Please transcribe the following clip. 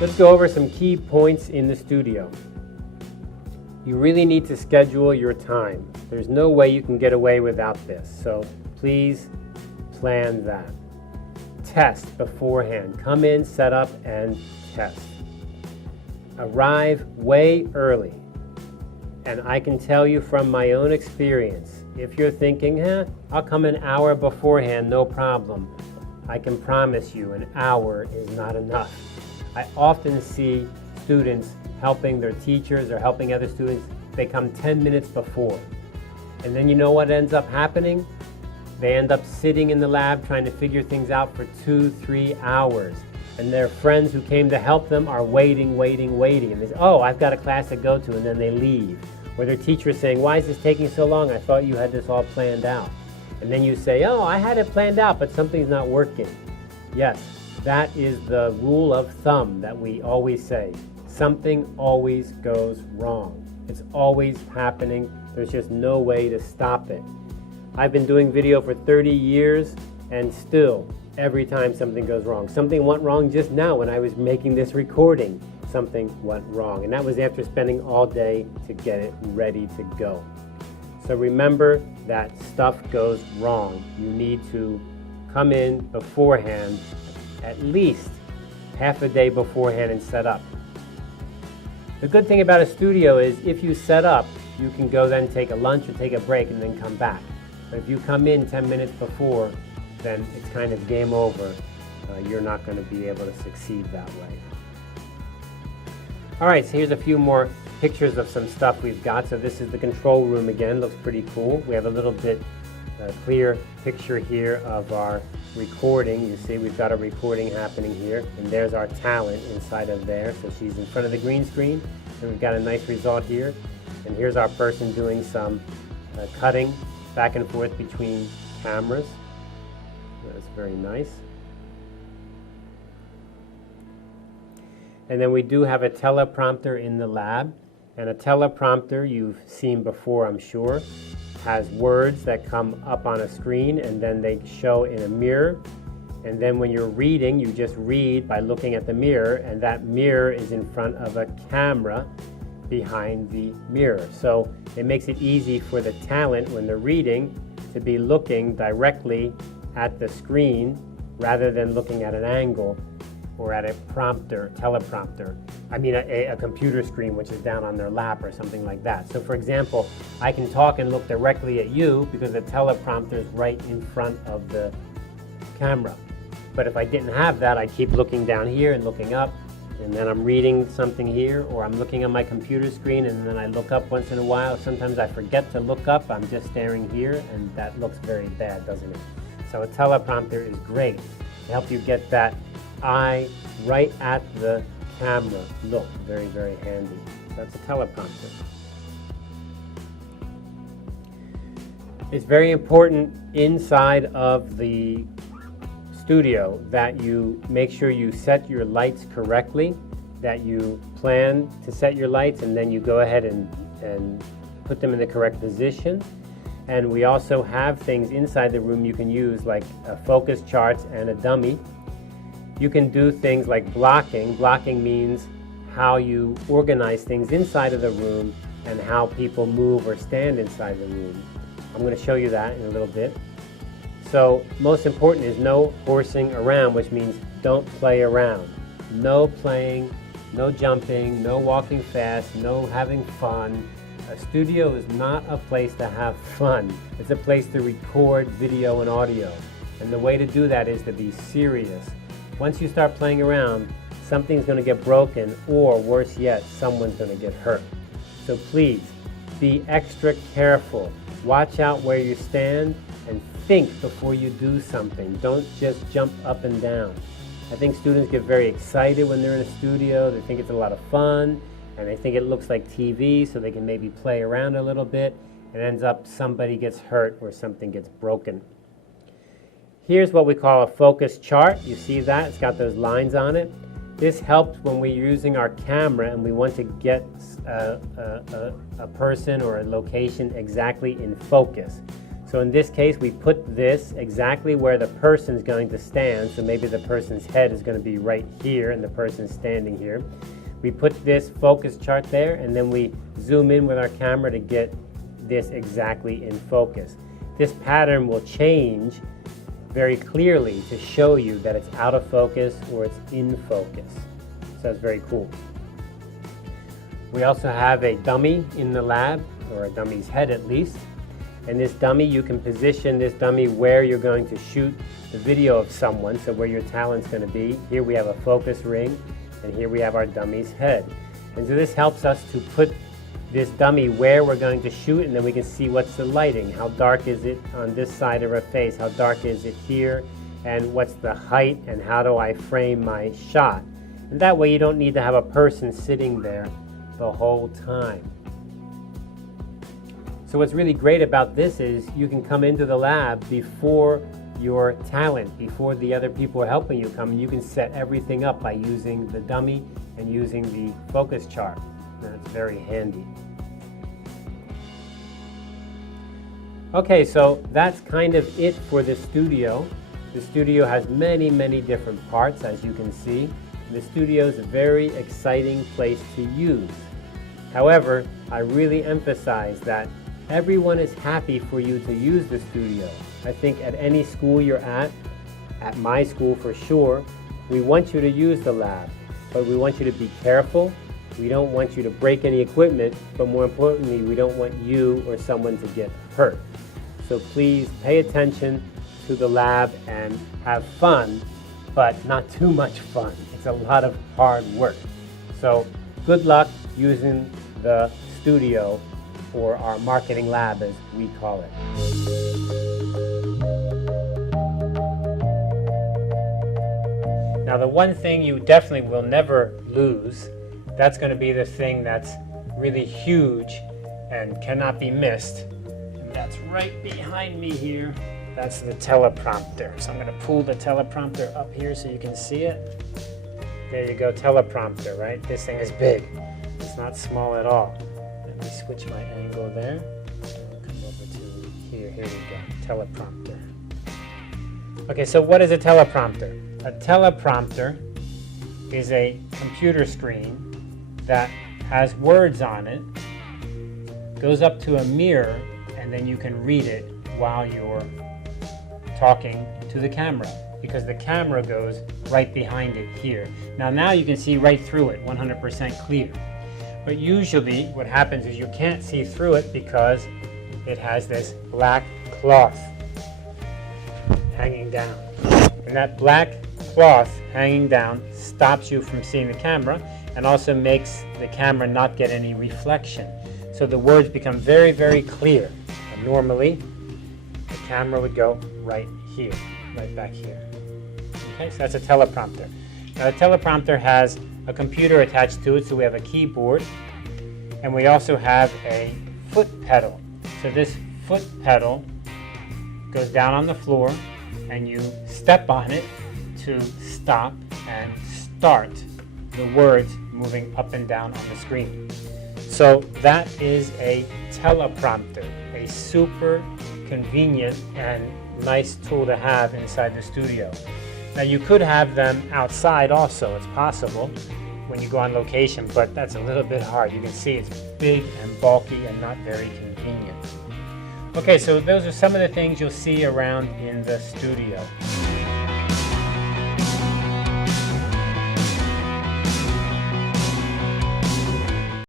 Let's go over some key points in the studio. You really need to schedule your time. There's no way you can get away without this, so please plan that. Test beforehand. Come in, set up, and test. Arrive way early. And I can tell you from my own experience, if you're thinking, I'll come an hour beforehand, no problem. I can promise you an hour is not enough. I often see students helping their teachers or helping other students. They come 10 minutes before. And then you know what ends up happening? They end up sitting in the lab trying to figure things out for 2-3 hours. And their friends who came to help them are waiting. And they say, oh, I've got a class to go to, and then they leave. Or their teacher is saying, why is this taking so long? I thought you had this all planned out. And then you say, oh, I had it planned out, but something's not working. Yes, that is the rule of thumb that we always say. Something always goes wrong. It's always happening. There's just no way to stop it. I've been doing video for 30 years, and still, every time something goes wrong. Something went wrong just now when I was making this recording. Something went wrong, and that was after spending all day to get it ready to go. So remember that stuff goes wrong. You need to come in beforehand, at least half a day beforehand, and set up. The good thing about a studio is if you set up, you can go then take a lunch or take a break and then come back. But if you come in 10 minutes before, then it's kind of game over. You're not going to be able to succeed that way. All right, so here's a few more pictures of some stuff we've got. So this is the control room again, looks pretty cool. We have a little bit clear picture here of our recording. You see we've got a recording happening here, and there's our talent inside of there. So she's in front of the green screen, and we've got a nice result here. And here's our person doing some cutting back and forth between cameras. That's very nice. And then we do have a teleprompter in the lab. And a teleprompter, you've seen before, I'm sure, has words that come up on a screen and then they show in a mirror. And then when you're reading, you just read by looking at the mirror, and that mirror is in front of a camera behind the mirror. So it makes it easy for the talent when they're reading to be looking directly at the screen rather than looking at an angle or at a teleprompter. I mean a computer screen which is down on their lap or something like that. So for example, I can talk and look directly at you because the teleprompter is right in front of the camera. But if I didn't have that, I'd keep looking down here and looking up, and then I'm reading something here, or I'm looking on my computer screen and then I look up once in a while. Sometimes I forget to look up, I'm just staring here, and that looks very bad, doesn't it? So a teleprompter is great to help you get that eye right at the camera. Look, very, very handy. That's a teleprompter. It's very important inside of the studio that you make sure you set your lights correctly, that you plan to set your lights, and then you go ahead and put them in the correct position. And we also have things inside the room you can use, like focus charts and a dummy. You can do things like blocking. Blocking means how you organize things inside of the room and how people move or stand inside the room. I'm going to show you that in a little bit. So most important is no horsing around, which means don't play around. No playing, no jumping, no walking fast, no having fun. A studio is not a place to have fun. It's a place to record video and audio. And the way to do that is to be serious. Once you start playing around, something's going to get broken, or worse yet, someone's going to get hurt. So please, be extra careful. Watch out where you stand and think before you do something. Don't just jump up and down. I think students get very excited when they're in a studio. They think it's a lot of fun, and they think it looks like TV, so they can maybe play around a little bit. It ends up somebody gets hurt or something gets broken. Here's what we call a focus chart. You see that? It's got those lines on it. This helps when we're using our camera and we want to get a person or a location exactly in focus. So in this case, we put this exactly where the person's going to stand. So maybe the person's head is going to be right here and the person's standing here. We put this focus chart there, and then we zoom in with our camera to get this exactly in focus. This pattern will change very clearly to show you that it's out of focus or it's in focus. So that's very cool. We also have a dummy in the lab, or a dummy's head at least. And this dummy, you can position this dummy where you're going to shoot the video of someone, so where your talent's going to be. Here we have a focus ring, and here we have our dummy's head. And so this helps us to put this dummy where we're going to shoot, and then we can see what's the lighting, how dark is it on this side of our face, how dark is it here, and what's the height, and how do I frame my shot. And that way you don't need to have a person sitting there the whole time. So what's really great about this is you can come into the lab before your talent, before the other people are helping you come, and you can set everything up by using the dummy and using the focus chart. That's very handy. Okay, so that's kind of it for the studio. The studio has many, many different parts, as you can see. The studio is a very exciting place to use. However, I really emphasize that everyone is happy for you to use the studio. I think at any school you're at my school for sure, we want you to use the lab, but we want you to be careful. We don't want you to break any equipment, but more importantly, we don't want you or someone to get hurt. So please pay attention to the lab and have fun, but not too much fun. It's a lot of hard work. So good luck using the studio, or our marketing lab as we call it. Now the one thing you definitely will never lose, that's going to be the thing that's really huge and cannot be missed. And that's right behind me here. That's the teleprompter. So I'm going to pull the teleprompter up here so you can see it. There you go, teleprompter, right? This thing is big. It's not small at all. Let me switch my angle there. Come over to here. Here we go. Teleprompter. Okay, so what is a teleprompter? A teleprompter is a computer screen that has words on it, goes up to a mirror, and then you can read it while you're talking to the camera, because the camera goes right behind it here. Now you can see right through it, 100% clear. But usually what happens is you can't see through it because it has this black cloth hanging down. And that black cloth hanging down stops you from seeing the camera and also makes the camera not get any reflection. So the words become very, very clear. And normally the camera would go right here, right back here. Okay, so that's a teleprompter. Now the teleprompter has a computer attached to it, so we have a keyboard, and we also have a foot pedal. So this foot pedal goes down on the floor, and you step on it to stop and start the words moving up and down on the screen. So that is a teleprompter, a super convenient and nice tool to have inside the studio. Now you could have them outside also, it's possible when you go on location, but that's a little bit hard. You can see it's big and bulky and not very convenient. Okay, so those are some of the things you'll see around in the studio.